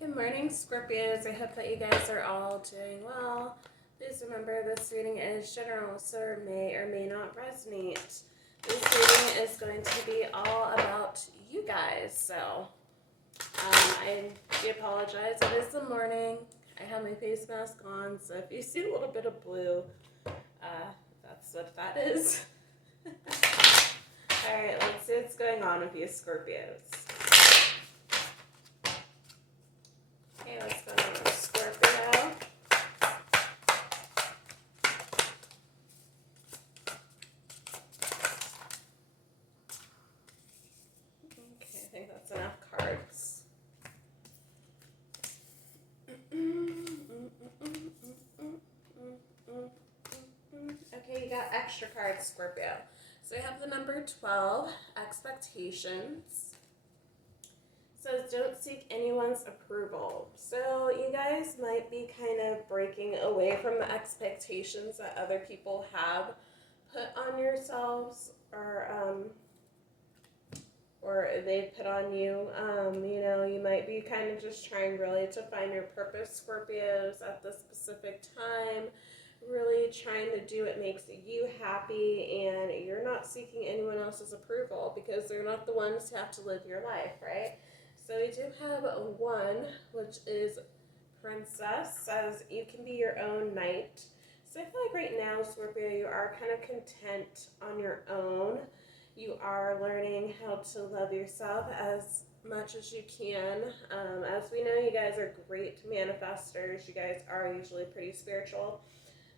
Good morning, Scorpios. I hope that you guys are all doing well. Please remember this reading is general, so may or may not resonate. This reading is going to be all about you guys. So, I do apologize. It is the morning. I have my face mask on, so if you see a little bit of blue, that's what that is. Alright, let's see what's going on with you, Scorpios. Okay, what's going on with Scorpio? Okay, I think that's enough cards. Okay, you got extra cards, Scorpio. So we have the number 12, expectations. Says don't seek anyone's approval. So you guys might be kind of breaking away from the expectations that other people have put on yourselves or they put on you. You might be kind of just trying really to find your purpose, Scorpios, at this specific time. Really trying to do what makes you happy, and you're not seeking anyone else's approval because they're not the ones who have to live your life, right? So we do have one, which is Princess, says you can be your own knight. So I feel like right now, Scorpio, you are kind of content on your own. You are learning how to love yourself as much as you can. As we know, you guys are great manifestors. You guys are usually pretty spiritual.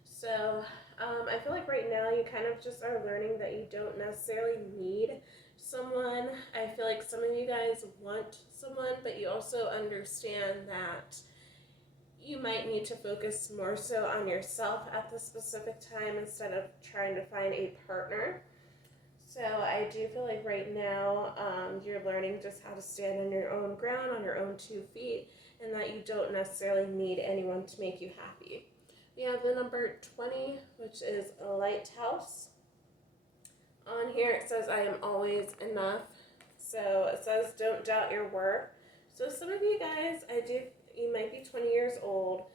So I feel like right now you kind of just are learning that you don't necessarily need someone. I feel like some of you guys want someone, but you also understand that you might need to focus more so on yourself at this specific time instead of trying to find a partner. So I do feel like right now you're learning just how to stand on your own ground, on your own 2 feet, and that you don't necessarily need anyone to make you happy. We have the number 20, which is a lighthouse. On here it says, I am always enough. So it says, don't doubt your worth. So some of you guys, you might be 20 years old,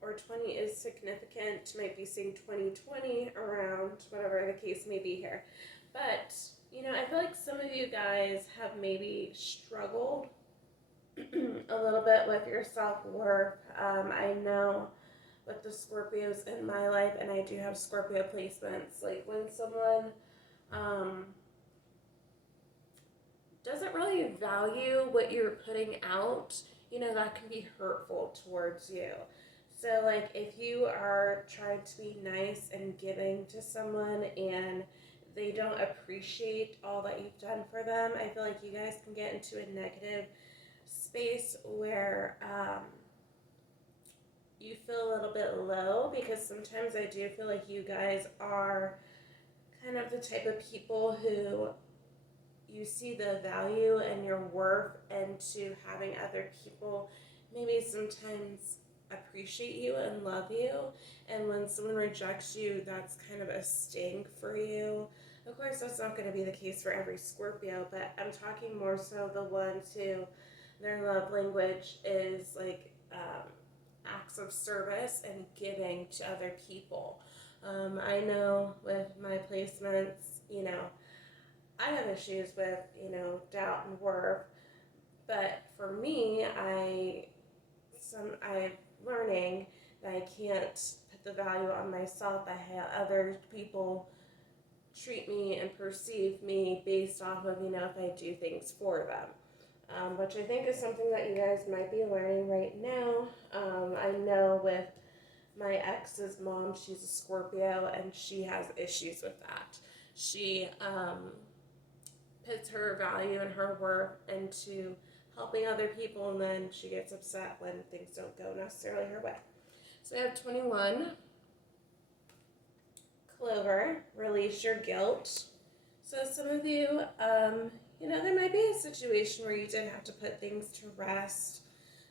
or 20 is significant. You might be seeing 2020 around, whatever the case may be here. But, I feel like some of you guys have maybe struggled a little bit with your self-worth. I know with the Scorpios in my life, and I do have Scorpio placements, like when someone doesn't really value what you're putting out, that can be hurtful towards you. So like if you are trying to be nice and giving to someone and they don't appreciate all that you've done for them, I feel like you guys can get into a negative space where you feel a little bit low, because sometimes I do feel like you guys are kind of the type of people who you see the value and your worth into having other people maybe sometimes appreciate you and love you, and when someone rejects you, that's kind of a sting for you. Of course, that's not going to be the case for every Scorpio, but I'm talking more so the ones who their love language is like acts of service and giving to other people. I know with my placements, I have issues with, doubt and worth, but for me, I'm learning that I can't put the value on myself. I have other people treat me and perceive me based off of, if I do things for them. Which I think is something that you guys might be learning right now. I know with my ex's mom, she's a Scorpio, and she has issues with that. She puts her value and her worth into helping other people, and then she gets upset when things don't go necessarily her way. So I have 21. Clover, release your guilt. So some of you, there might be a situation where you did have to put things to rest.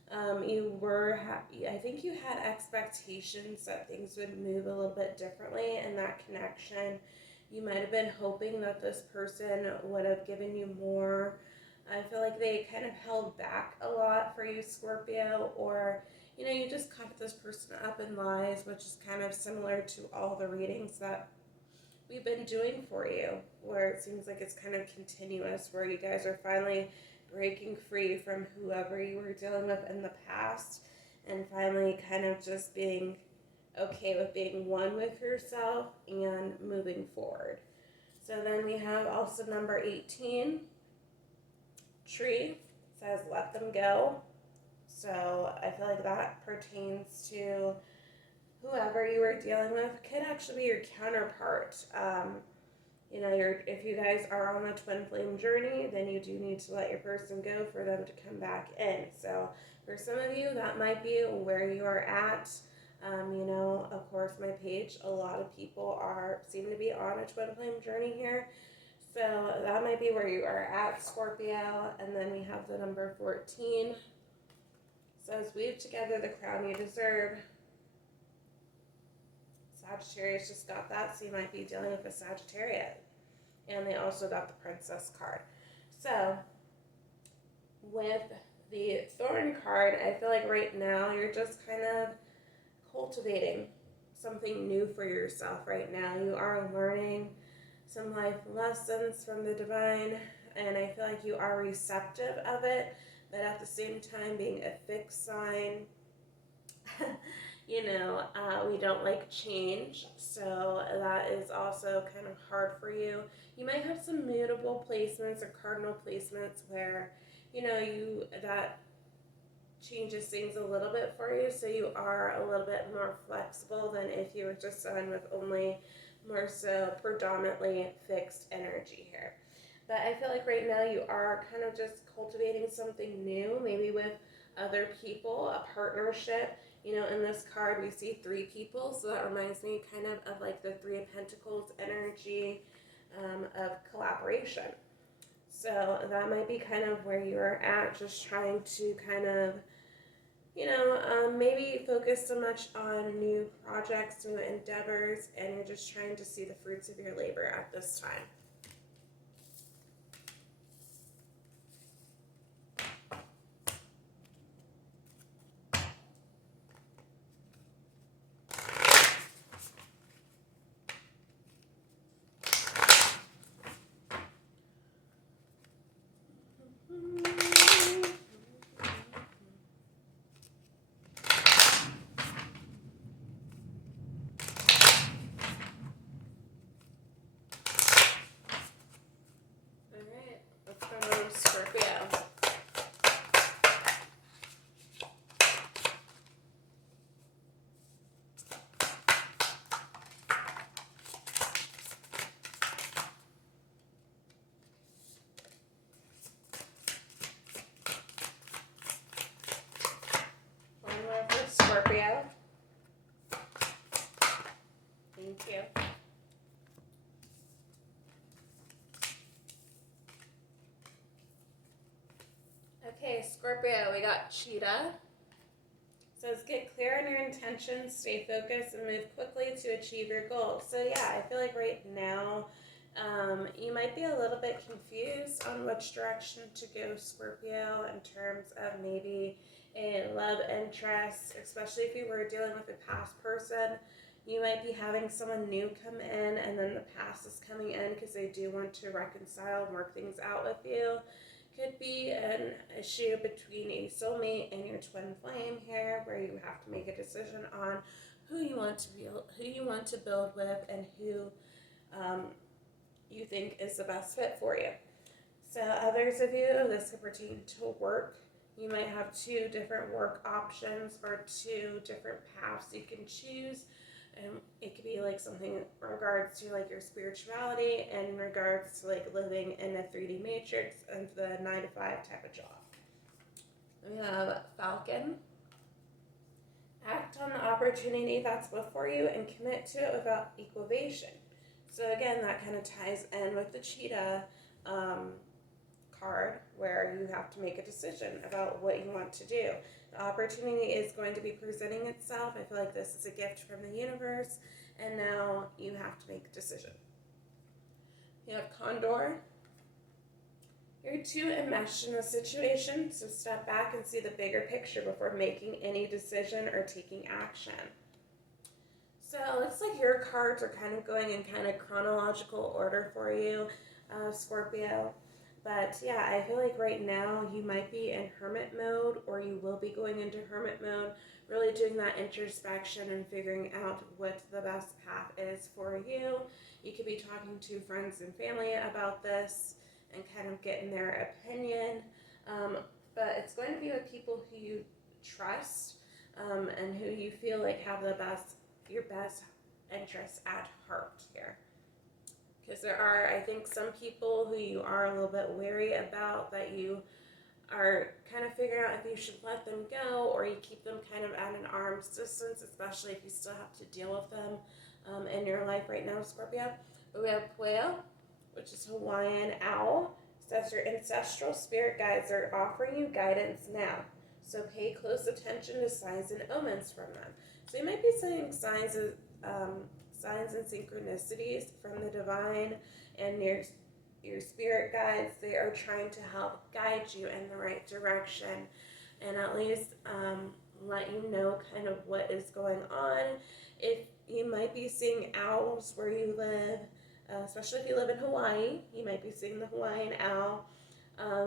I think you had expectations that things would move a little bit differently in that connection. You might have been hoping that this person would have given you more. I feel like they kind of held back a lot lot for you, Scorpio, or you just cut this person up in lies, which is kind of similar to all the readings that we've been doing for you, where it seems like it's kind of continuous, where you guys are finally breaking free from whoever you were dealing with in the past, and finally kind of just being okay with being one with yourself and moving forward. So then we have also number 18, tree, says let them go. So I feel like that pertains to whoever you were dealing with. Could actually be your counterpart. If you guys are on a twin flame journey, then you do need to let your person go for them to come back in. So for some of you, that might be where you are at. Of course, my page, a lot of people seem to be on a twin flame journey here. So that might be where you are at, Scorpio. And then we have the number 14. Says, weave together the crown you deserve. Sagittarius just got that, so you might be dealing with a Sagittarius. And they also got the Princess card. So, with the Thorn card, I feel like right now you're just kind of cultivating something new for yourself right now. You are learning some life lessons from the divine, and I feel like you are receptive of it, but at the same time being a fixed sign, we don't like change, so that is also kind of hard for you. You might have some mutable placements or cardinal placements where, that changes things a little bit for you, so you are a little bit more flexible than if you were just on with only more so predominantly fixed energy here. But I feel like right now you are kind of just cultivating something new, maybe with other people, a partnership. In this card we see 3 people, so that reminds me kind of like the 3 of Pentacles energy of collaboration. So that might be kind of where you're at, just trying to kind of, maybe focus so much on new projects, new endeavors, and you're just trying to see the fruits of your labor at this time. Scorpio. One more for Scorpio. Thank you. Okay, Scorpio, we got Cheetah. Says, get clear on your intentions, stay focused, and move quickly to achieve your goals. So yeah, I feel like right now you might be a little bit confused on which direction to go, Scorpio, in terms of maybe a love interest, especially if you were dealing with a past person. You might be having someone new come in, and then the past is coming in because they do want to reconcile and work things out with you. Could be an issue between a soulmate and your twin flame here, where you have to make a decision on who you want to build with, and who you think is the best fit for you. So others of you, this could pertain to work. You might have 2 different work options or 2 different paths you can choose. And it could be like something in regards to like your spirituality, and in regards to like living in a 3D matrix and the 9-to-5 type of job. We have Falcon. Act on the opportunity that's before you and commit to it without equivation. So again, that kind of ties in with the Cheetah card, where you have to make a decision about what you want to do. The opportunity is going to be presenting itself. I feel like this is a gift from the universe, and now you have to make a decision. You have Condor. You're too enmeshed in the situation, so step back and see the bigger picture before making any decision or taking action. So it looks like your cards are kind of going in kind of chronological order for you, Scorpio. But yeah, I feel like right now you might be in hermit mode, or you will be going into hermit mode, really doing that introspection and figuring out what the best path is for you. You could be talking to friends and family about this and kind of getting their opinion. But it's going to be with people who you trust, and who you feel like have your best interests at heart here. Because there are, I think, some people who you are a little bit wary about, that you are kind of figuring out if you should let them go or you keep them kind of at an arm's distance, especially if you still have to deal with them in your life right now, Scorpio. But we have Pueo, which is Hawaiian owl. Says your ancestral spirit guides are offering you guidance now. So pay close attention to signs and omens from them. So you might be seeing signs and synchronicities from the divine and your spirit guides. They are trying to help guide you in the right direction, and at least let you know kind of what is going on. If you might be seeing owls where you live, especially if you live in Hawaii, you might be seeing the Hawaiian owl.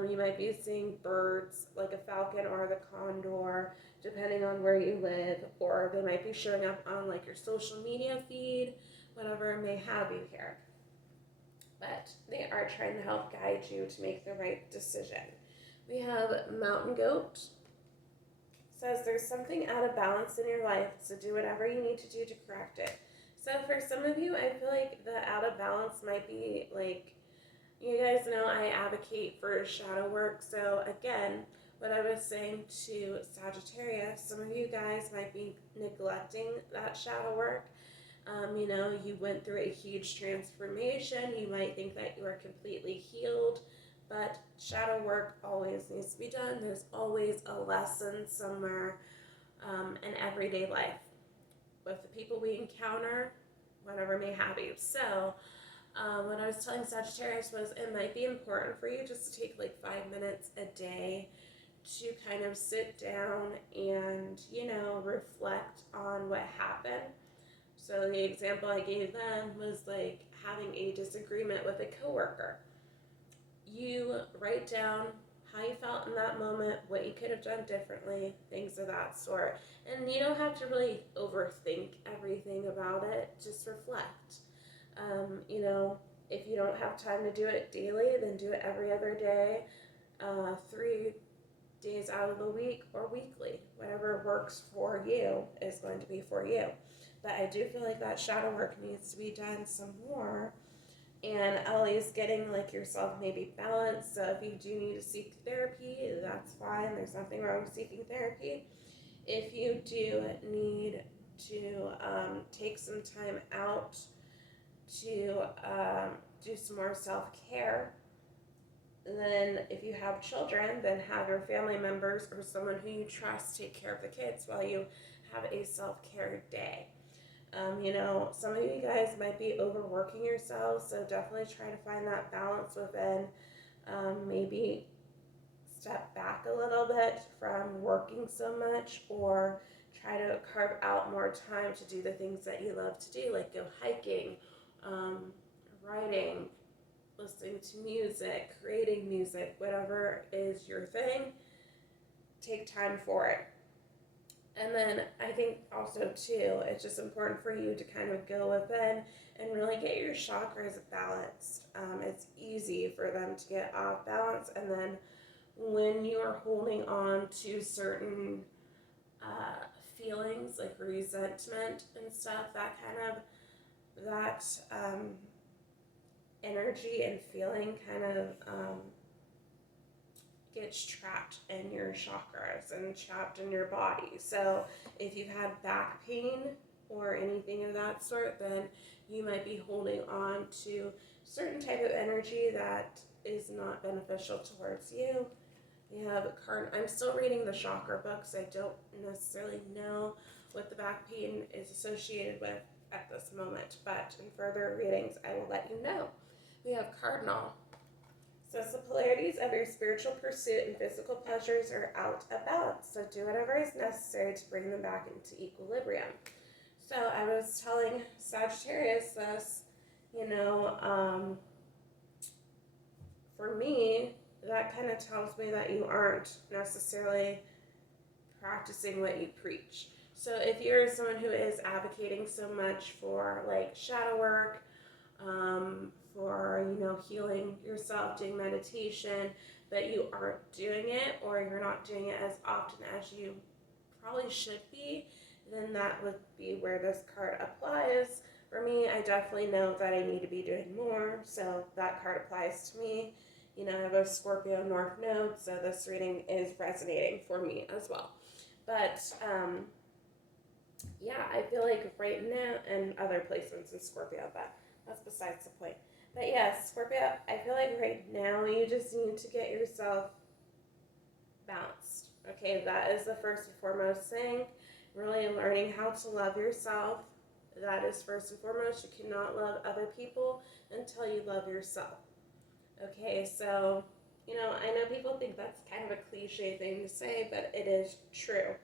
You might be seeing birds like a falcon or the condor, depending on where you live, or they might be showing up on like your social media feed, whatever may have you here. But they are trying to help guide you to make the right decision. We have mountain goat. Says there's something out of balance in your life, so do whatever you need to do to correct it. So for some of you, I feel like the out of balance might be like, you guys know I advocate for shadow work. So again, what I was saying to Sagittarius, some of you guys might be neglecting that shadow work. You went through a huge transformation. You might think that you are completely healed, but shadow work always needs to be done. There's always a lesson somewhere in everyday life with the people we encounter, whatever may have you. So what I was telling Sagittarius was it might be important for you just to take like 5 minutes a day to kind of sit down and, reflect on what happened. So the example I gave them was like having a disagreement with a coworker. You write down how you felt in that moment, what you could have done differently, things of that sort. And you don't have to really overthink everything about it, just reflect. If you don't have time to do it daily, then do it every other day, 3 days out of the week, or weekly. Whatever works for you is going to be for you. But I do feel like that shadow work needs to be done some more, and at least getting like yourself maybe balanced. So if you do need to seek therapy, that's fine. There's nothing wrong with seeking therapy. If you do need to take some time out to do some more self-care, then if you have children, then have your family members or someone who you trust take care of the kids while you have a self-care day. Some of you guys might be overworking yourselves, so definitely try to find that balance within. Maybe step back a little bit from working so much, or try to carve out more time to do the things that you love to do, like go hiking, writing, listening to music, creating music, whatever is your thing, take time for it. And then I think also too, it's just important for you to kind of go within and really get your chakras balanced. It's easy for them to get off balance, and then when you're holding on to certain feelings like resentment and stuff, that energy and feeling kind of gets trapped in your chakras and trapped in your body. So if you've had back pain or anything of that sort, then you might be holding on to certain type of energy that is not beneficial towards you. You have a card. I'm still reading the chakra books. I don't necessarily know what the back pain is associated with at this moment, but in further readings I will let you know. We have cardinal. Says the polarities of your spiritual pursuit and physical pleasures are out of balance, so do whatever is necessary to bring them back into equilibrium. So I was telling Sagittarius this, you know, for me, that kind of tells me that you aren't necessarily practicing what you preach. So if you're someone who is advocating so much for like shadow work, for, you know, healing yourself, doing meditation, but you aren't doing it, or you're not doing it as often as you probably should be, then that would be where this card applies. For me, I definitely know that I need to be doing more, so that card applies to me. You know, I have a Scorpio North Node, so this reading is resonating for me as well. But yeah, I feel like right now, and other placements in Scorpio, but that's besides the point. But yes, Scorpio, I feel like right now you just need to get yourself balanced. Okay, that is the first and foremost thing. Really learning how to love yourself. That is first and foremost. You cannot love other people until you love yourself. Okay, so, you know, I know people think that's kind of a cliche thing to say, but it is true.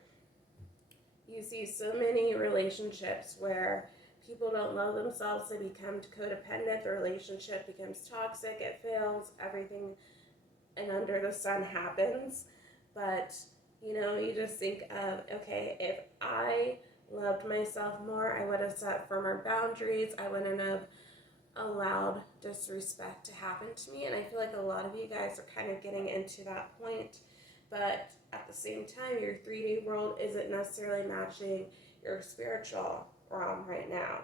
You see so many relationships where people don't love themselves, they become codependent, the relationship becomes toxic, it fails, everything and under the sun happens. But, you know, you just think of, okay, if I loved myself more, I would have set firmer boundaries, I wouldn't have allowed disrespect to happen to me. And I feel like a lot of you guys are kind of getting into that point, but at the same time, your 3D world isn't necessarily matching your spiritual realm right now.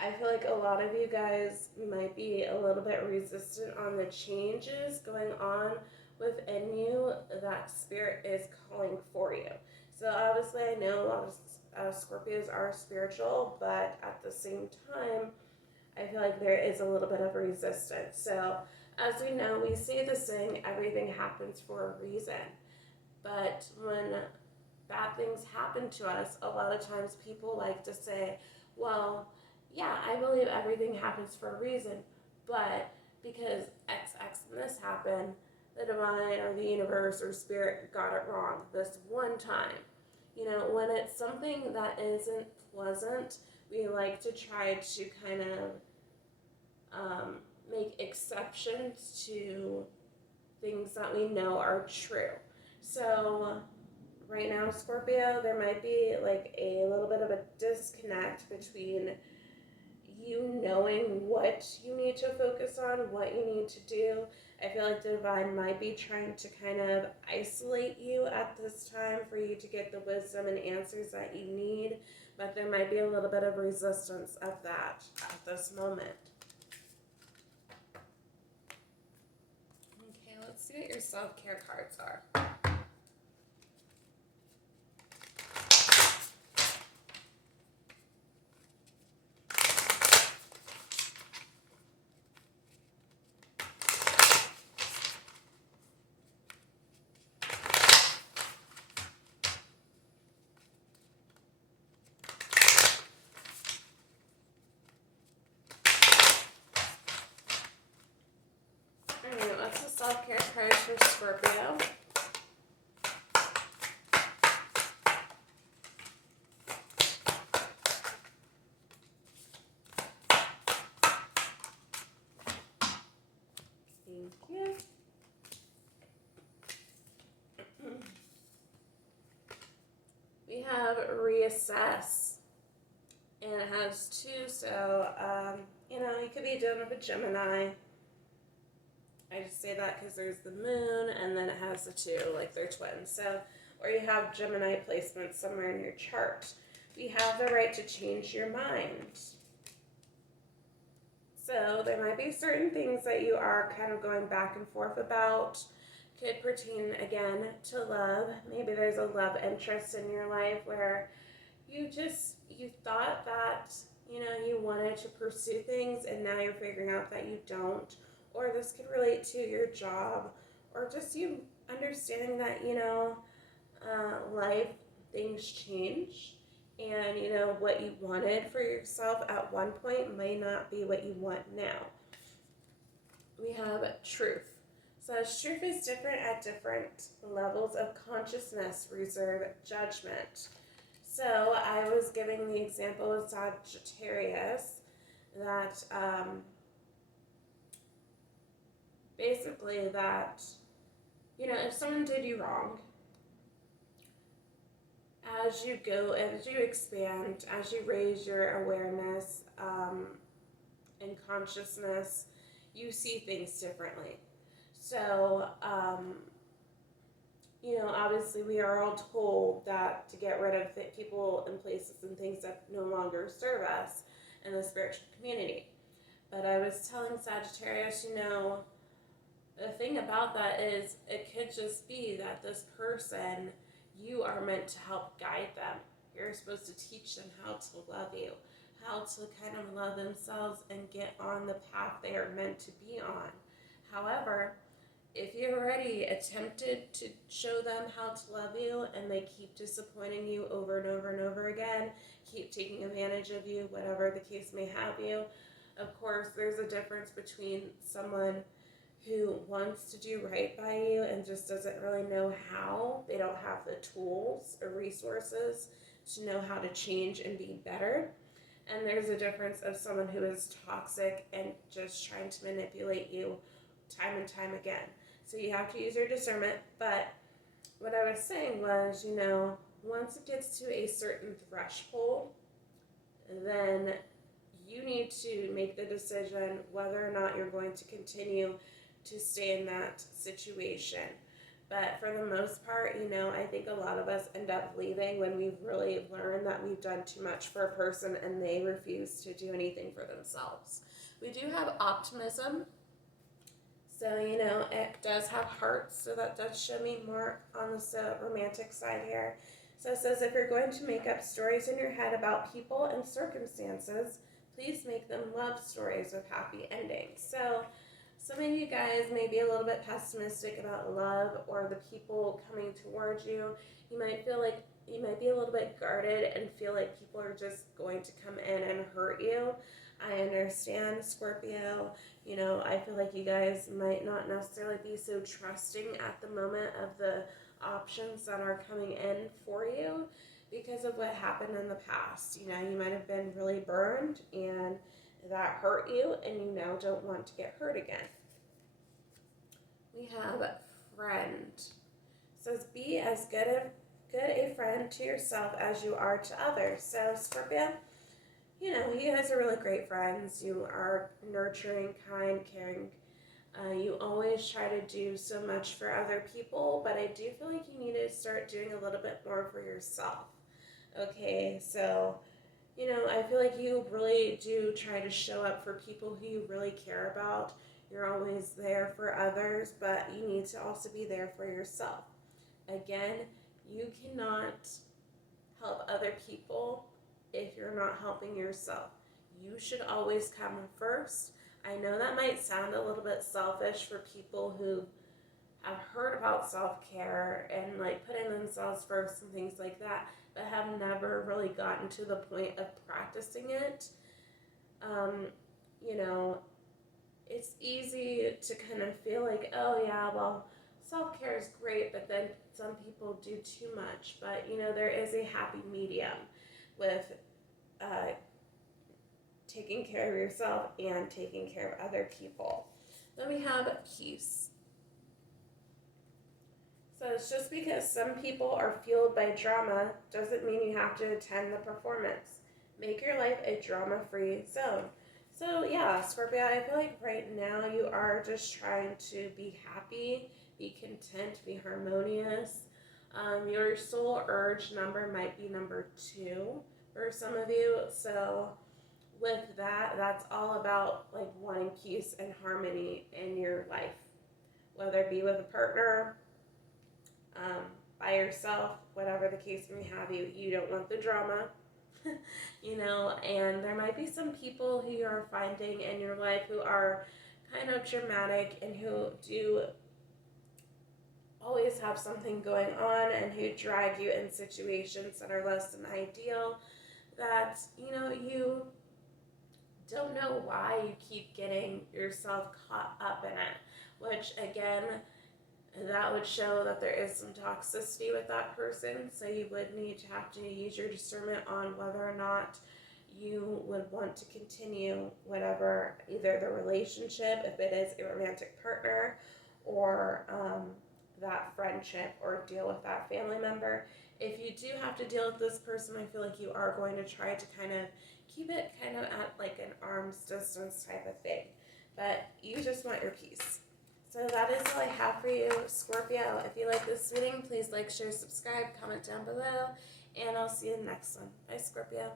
I feel like a lot of you guys might be a little bit resistant on the changes going on within you that spirit is calling for you. So obviously I know a lot of Scorpios are spiritual, but at the same time, I feel like there is a little bit of resistance. So as we know, we see the saying, everything happens for a reason. But when bad things happen to us, a lot of times people like to say, well, yeah, I believe everything happens for a reason, but because X and this happened, the divine or the universe or spirit got it wrong this one time. You know, when it's something that isn't pleasant, we like to try to kind of make exceptions to things that we know are true. So right now, Scorpio, there might be like a little bit of a disconnect between you knowing what you need to focus on, what you need to do. I feel like the divine might be trying to kind of isolate you at this time for you to get the wisdom and answers that you need, but there might be a little bit of resistance of that at this moment. Okay, let's see what your self-care cards are. Alright, what's the self-care cards for Scorpio? Thank you. We have reassess, and it has two, so, you know, you could be dealing with a Gemini. I just say that because there's the moon, and then it has the two, like they're twins. So, or you have Gemini placement somewhere in your chart. You have the right to change your mind. So there might be certain things that you are kind of going back and forth about. Could pertain again to love. Maybe there's a love interest in your life where you thought that, you know, you wanted to pursue things and now you're figuring out that you don't. Or this could relate to your job, or just you understanding that, you know, life, things change. And, you know, what you wanted for yourself at one point may not be what you want now. we have truth. So truth is different at different levels of consciousness, reserve, judgment. So I was giving the example of Sagittarius that basically that, if someone did you wrong, as you go, as you expand, as you raise your awareness and consciousness, you see things differently. So, obviously we are all told that to get rid of people and places and things that no longer serve us in the spiritual community. But I was telling Sagittarius, the thing about that is it could just be that this person, you are meant to help guide them. You're supposed to teach them how to love you, how to kind of love themselves and get on the path they are meant to be on. However, if you already attempted to show them how to love you and they keep disappointing you over and over and over again, keep taking advantage of you, whatever the case may have you, of course, there's a difference between someone who wants to do right by you and just doesn't really know how. They don't have the tools or resources to know how to change and be better. And there's a difference of someone who is toxic and just trying to manipulate you time and time again. So you have to use your discernment. But what I was saying was, once it gets to a certain threshold, then you need to make the decision whether or not you're going to continue to stay in that situation. But for the most part, I think a lot of us end up leaving when we've really learned that we've done too much for a person and they refuse to do anything for themselves. We do have optimism. So, it does have hearts, so that does show me more on the romantic side here. So it says, if you're going to make up stories in your head about people and circumstances, please make them love stories with happy endings. So some of you guys may be a little bit pessimistic about love or the people coming towards you. You might feel like you might be a little bit guarded and feel like people are just going to come in and hurt you. I understand, Scorpio. I feel like you guys might not necessarily be so trusting at the moment of the options that are coming in for you because of what happened in the past. You might have been really burned and that hurt you and you now don't want to get hurt again. We have friend. It says, be as good a friend to yourself as you are to others. So Scorpio, you guys are really great friends. You are nurturing, kind, caring. You always try to do so much for other people, but I do feel like you need to start doing a little bit more for yourself. Okay, so, I feel like you really do try to show up for people who you really care about. You're always there for others, but you need to also be there for yourself. Again, you cannot help other people if you're not helping yourself. You should always come first. I know that might sound a little bit selfish for people who have heard about self-care and like putting themselves first and things like that, but have never really gotten to the point of practicing it. It's easy to kind of feel like, oh yeah, well, self-care is great, but then some people do too much. But, there is a happy medium with taking care of yourself and taking care of other people. Then we have peace. So it's just because some people are fueled by drama doesn't mean you have to attend the performance. Make your life a drama-free zone. So yeah, Scorpio, I feel like right now you are just trying to be happy, be content, be harmonious. Your soul urge number might be number 2 for some of you. So with that, that's all about like wanting peace and harmony in your life, whether it be with a partner, by yourself, whatever the case may have you. You don't want the drama. And there might be some people who you're finding in your life who are kind of dramatic and who do always have something going on and who drag you in situations that are less than ideal, that, you don't know why you keep getting yourself caught up in it, which again, that would show that there is some toxicity with that person. So you would need to have to use your discernment on whether or not you would want to continue whatever, either the relationship, if it is a romantic partner, or that friendship, or deal with that family member. If you do have to deal with this person, I feel like you are going to try to kind of keep it kind of at like an arm's distance type of thing. But you just want your peace. So that is all I have for you, Scorpio. If you like this reading, please like, share, subscribe, comment down below, and I'll see you in the next one. Bye, Scorpio.